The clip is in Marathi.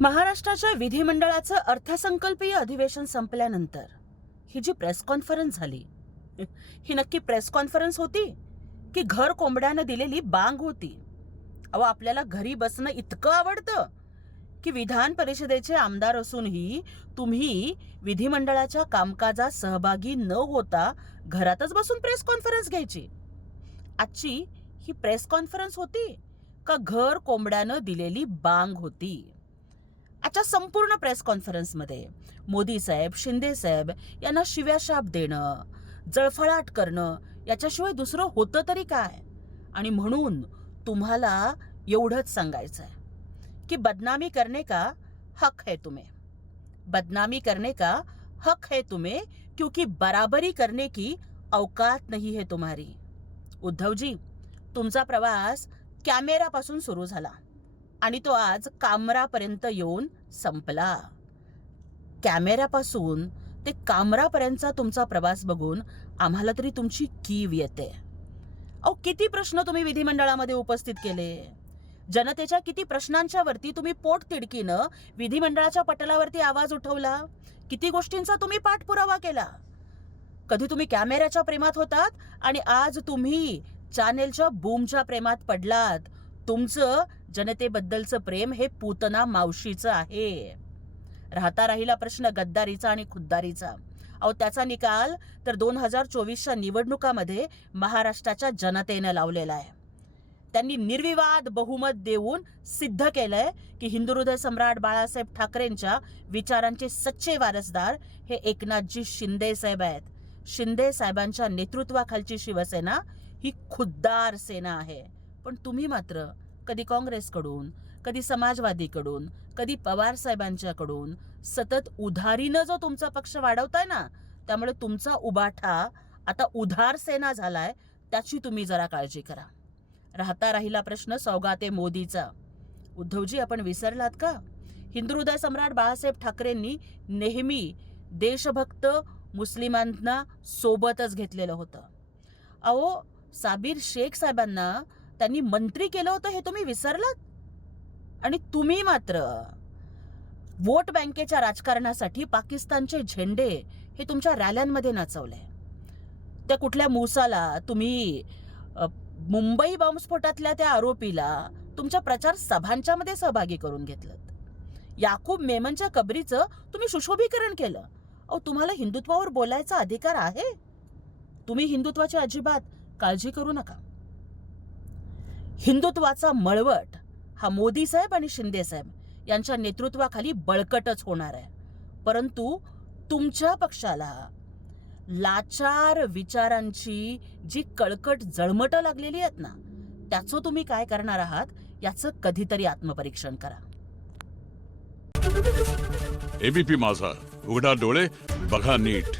महाराष्ट्राच्या विधिमंडळाचं अर्थसंकल्पीय अधिवेशन संपल्यानंतर ही जी प्रेस कॉन्फरन्स झाली, ही नक्की प्रेस कॉन्फरन्स होती की घर कोंबड्यानं दिलेली बांग होती? अहो, आपल्याला घरी बसणं इतकं आवडतं की विधान परिषदेचे आमदार असूनही तुम्ही विधिमंडळाच्या कामकाजात सहभागी न होता घरातच बसून प्रेस कॉन्फरन्स घ्यायची. आजची ही प्रेस कॉन्फरन्स होती का घर कोंबड्यानं दिलेली बांग होती? आजच्या संपूर्ण प्रेस कॉन्फरन्समध्ये मोदी साहेब, शिंदे साहेब यांना शिव्याशाप देणं, जळफळाट करणं याच्याशिवाय दुसरं होतं तरी काय? आणि म्हणून तुम्हाला एवढंच सांगायचं आहे कि बदनामी करने का हक है तुम्हें, बदनामी करने का हक है तुम्हें, क्योंकि बराबरी करने की औकात नहीं है तुम्हारी. उद्धवजी, तुमचा प्रवास कॅमेरापासून सुरू झाला आणि तो आज कामरापर्यंत येऊन संपला. कॅमेरापासून ते कामरापर्यंतचा तुमचा प्रवास बघून आम्हाला तरी तुमची कीव येते. अहो, किती प्रश्न तुम्ही विधिमंडळामध्ये उपस्थित केले, जनतेच्या किती प्रश्नांच्या वरती तुम्ही पोटतिडकीनं विधिमंडळाच्या पटलावरती आवाज उठवला, किती गोष्टींचा तुम्ही पाठपुरावा केला. कधी तुम्ही कॅमेऱ्याच्या प्रेमात होतात आणि आज तुम्ही चॅनेलच्या बूमच्या प्रेमात पडलात. तुमचं जनतेबद्दलचं प्रेम हे पूतना मावशीचं आहे. राहता राहिला प्रश्न गद्दारीचा आणि खुद्दारीचा. अहो, त्याचा निकाल तर 2024च्या निवडणुकामध्ये महाराष्ट्राच्या जनतेनं लावलेला आहे. त्यांनी निर्विवाद बहुमत देऊन सिद्ध केलंय की हिंदुहृदय सम्राट बाळासाहेब ठाकरेंच्या विचारांचे सच्चे वारसदार हे एकनाथजी शिंदे साहेब आहेत. शिंदे साहेबांच्या नेतृत्वाखालची शिवसेना ही खुद्दार सेना आहे. पण तुम्ही मात्र कधी काँग्रेसकडून, कधी समाजवादीकडून, कधी पवार साहेबांच्याकडून सतत उधारीनं जो तुमचा पक्ष वाढवताय ना, त्यामुळे तुमचा उबाठा आता उधार सेना झालाय. त्याची तुम्ही जरा काळजी करा. राहता राहिला प्रश्न सौगाते मोदीचा. उद्धवजी, आपण विसरलात का? हिंदुहृदय सम्राट बाळासाहेब ठाकरेंनी नेहमी देशभक्त मुस्लिमांना सोबतच घेतलेलं होतं. अहो, साबीर शेख साहेबांना त्यांनी मंत्री केलं होतं, हे तुम्ही विसरलात? आणि तुम्ही मात्र वोट बँकेच्या राजकारणासाठी पाकिस्तानचे झेंडे हे तुमच्या रॅल्यांमध्ये नाचवले. त्या कुठल्या मूसाला तुम्ही मुंबई बॉम्बस्फोटातल्या त्या आरोपीला तुमच्या प्रचार सभांच्या मध्ये सहभागी करून घेतलं. याकूब मेमनच्या कबरीचं तुम्ही सुशोभीकरण केलं. अहो, तुम्हाला हिंदुत्वावर बोलायचा अधिकार आहे. तुम्ही हिंदुत्वाची अजिबात काळजी करू नका. हिंदुत्वाचा मळवट हा मोदी साहेब आणि शिंदे साहेब यांच्या नेतृत्वाखाली बळकटच होणार आहे. परंतु तुमच्या पक्षाला लाचार विचारांची जी कळकट जळमट लागलेली आहेत ना, त्याचं तुम्ही काय करणार आहात याचं कधीतरी आत्मपरीक्षण करा. एबीपी माझा, उघडा डोळे बघा नीट.